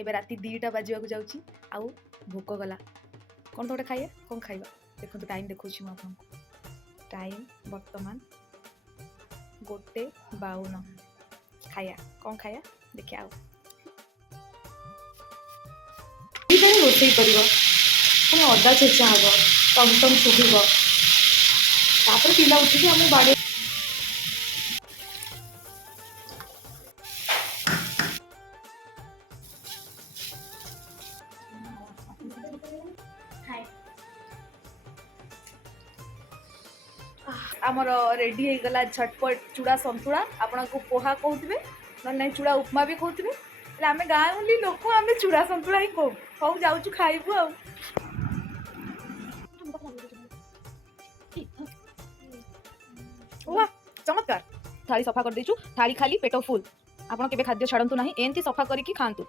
एबे राति 2टा बाजिवाक जाउची आउ भोक गला कौन तो गोटे खाइए कौन खाइबा देखो टाइम देखौछि म आपनको टाइम वर्तमान 1:52 खाया कौन खाया देखिए आओ रोषे कर अदा छेचा हम टम टम शुभ तापर पिला उठिक आम बाड़े आमर रेडी हो गला झटपट चूड़ा संतुला आपन को पोहा कहते ना ना चूड़ा उपमा भी कहते आम गाँवली लोक आम चूड़ा संतुला ही कहू हूँ जाऊँ खाइबू आ चमत्कार थाली सफा कर देचु थाली खाली पेट फुल आपन केबे खाद्य छाड़ंतु नाही एंती सफा करिकी खांतु।